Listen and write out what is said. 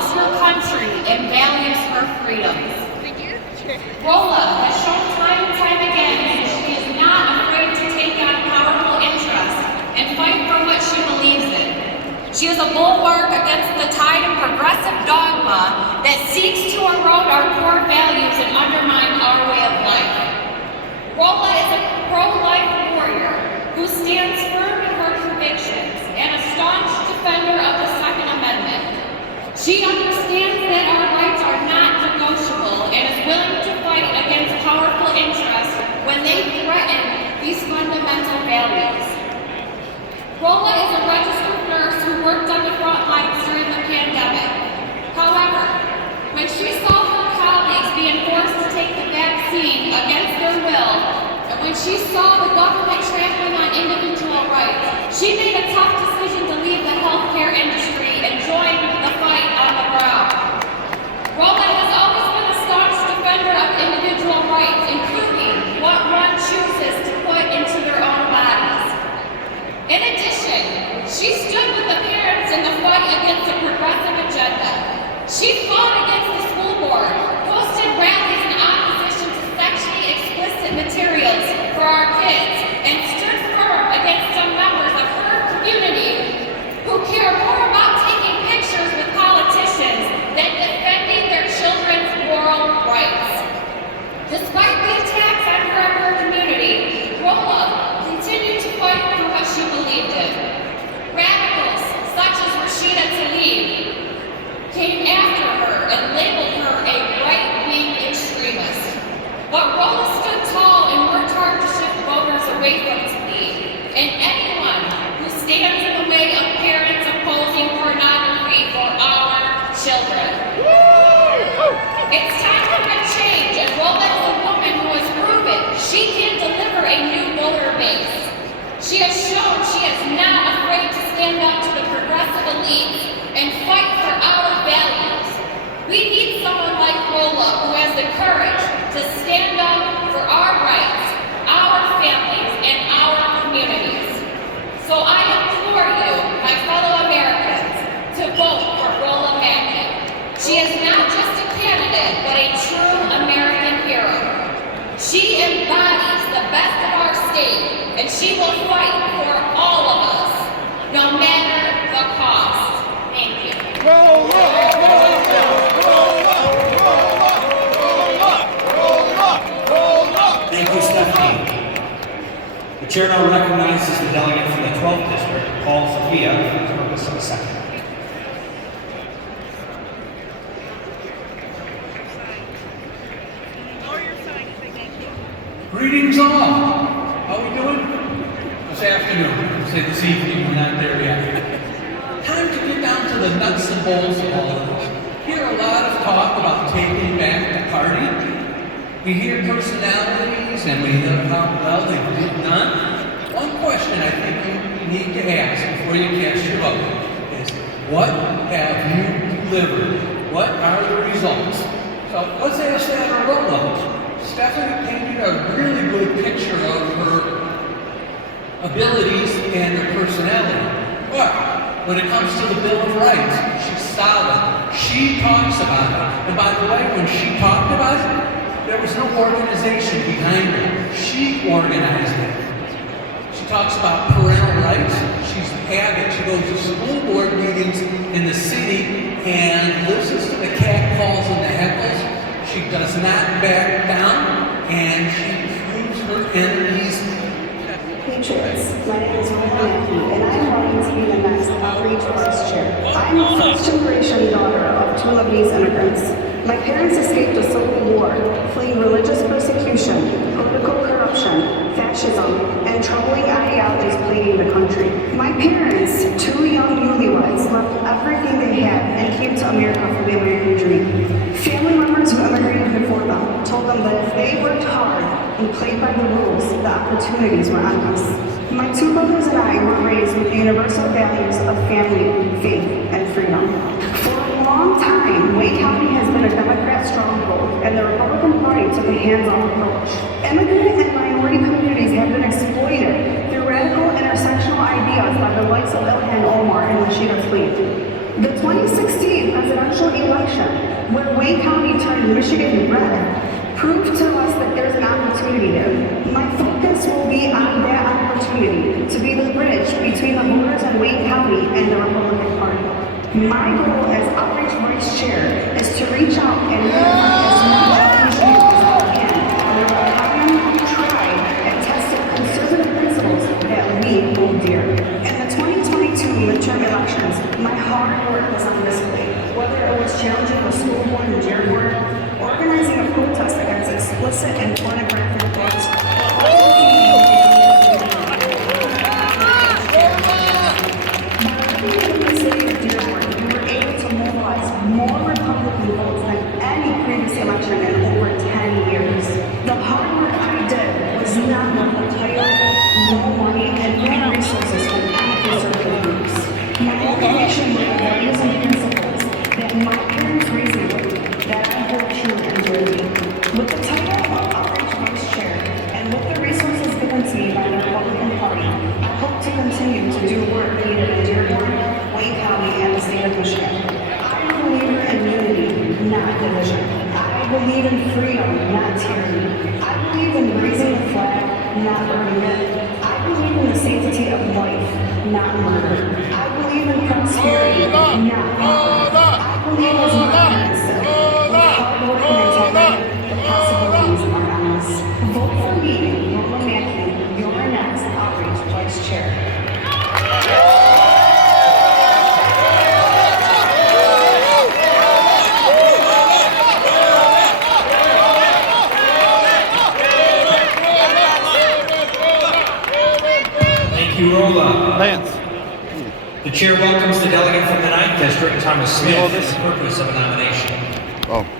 loves her country and values her freedoms. Rola has shown time and time again that she is not afraid to take on powerful interests and fight for what she believes in. She is a bulwark against the tide of progressive dogma that seeks to erode our core values and undermine our way of life. Rola is a pro-life warrior who stands firm in her convictions and a staunch defender of the Second Amendment. She understands that our rights are not negotiable and is willing to fight against powerful interests when they threaten these fundamental values. Rola is a registered nurse who worked on the front lines during the pandemic. However, when she saw her colleagues being forced to take the vaccine against their will, and when she saw the government trampling on individual rights, she made a tough decision to leave the healthcare industry and join the fight on the ground. Rola has always been a staunch defender of individual rights, including what one chooses to put into their own bodies. In addition, she stood with the parents in the fight against the progressive agenda. She fought against the school board, hosted rallies in opposition to sexually explicit materials for our kids, and stood firm against some members of her community who care more about taking pictures with politicians than defending their children's moral rights. Despite the attacks on her and her community, Rola continued to fight for what she believed in. Radicals such as Rashida Tlaib came after her and labeled her a right-wing extremist. But Rola stood tall and worked hard to shift voters away from Tlaib and anyone who stands in the way of parents opposing pornography for our children. It's time for a change, and Rola is a woman who has proven she can deliver a new voter base. She has shown she is not afraid to stand up to the progressive elites and fight for our values. We need someone like Rola who has the courage to stand up for our rights, our families, and our communities. So I implore you, my fellow Americans, to vote for Rola Makki. She is not just a candidate, but a true American hero. She embodies the best of our state, and she will fight for all of us, no matter the cost. Thank you. Thank you, Stephanie. The chair now recognizes the delegate from the 12th District, Paul Sophia, for the purpose of a second. Greetings all. How we doing? This afternoon. I say this evening, we're not there yet. Time to get down to the nuts and bolts of all of this. Hear a lot of talk about taking back the party. We hear personalities and we hear how well they've been done. One question I think you need to ask before you cast your vote is, what have you delivered? What are the results? So let's ask that at a level. Stephanie painted a really good picture of her abilities and her personality. But when it comes to the Bill of Rights, she's solid. She talks about it. And by the way, when she talked about it, there was no organization behind her. She organized it. She talks about parental rights. She's avid. She goes to school board meetings in the city and listens to the catcalls and the heckles. She does not back down, and she proves her enemies. Patriots, my name is Rola Makki, and I'm running to be the next outreach vice chair. I'm a first-generation daughter of two Lebanese immigrants. My parents escaped a civil war, fleeing religious persecution, political corruption, fascism, and troubling ideologies plaguing the country. My parents, two young newlyweds, left everything they had and came to America for the American dream. Family members who immigrated before them told them that if they worked hard and played by the rules, the opportunities were endless. My two brothers and I were raised with the universal values of family, faith, and freedom. For a long time, Wayne County has been a Democrat stronghold, and the Republican Party took a hands-off approach. Immigrant and minority communities have been exploited through radical intersectional ideas by the likes of Ilhan Omar and Rashida Tlaib. The 2016 presidential election, where Wayne County turned Michigan red, proved to us that there's an opportunity there. My focus will be on that opportunity to be the bridge between the voters in Wayne County and the Republican Party. My goal as Outreach Vice Chair is to reach out and unify as many Michigan as I can under a common, tried, and tested conservative principles that we hold dear. In the 2022 midterm elections, my hard work was on display. Whether it was challenging the school board in Dearborn, organizing a protest against explicit and pornographic books, more Republican votes than any previous election in over 10 years. The hard work I did was not worth the title, no money, and no resources from any conservative groups. My motivation were the values and principles that my parents raised me with, that I hold true and dearly. With the title of Outreach Vice Chair, and with the resources given to me by the Republican Party, I hope to continue to do work needed in Dearborn, Wayne County, and the state of Michigan. I believe in unity, not division. I believe in freedom, not tyranny. I believe in raising the flag, not burning it. I believe in the sanctity of life, not murder. I believe in prosperity, not poverty. I believe as my parents said, with hard work and integrity, the possibilities are endless. Vote for me, Rola Makki, your next Outreach Vice Chair. Thank you, Rola. Lance. The chair welcomes the delegate from the 9th District, Thomas Smith, all for this? the purpose of a nomination. Oh.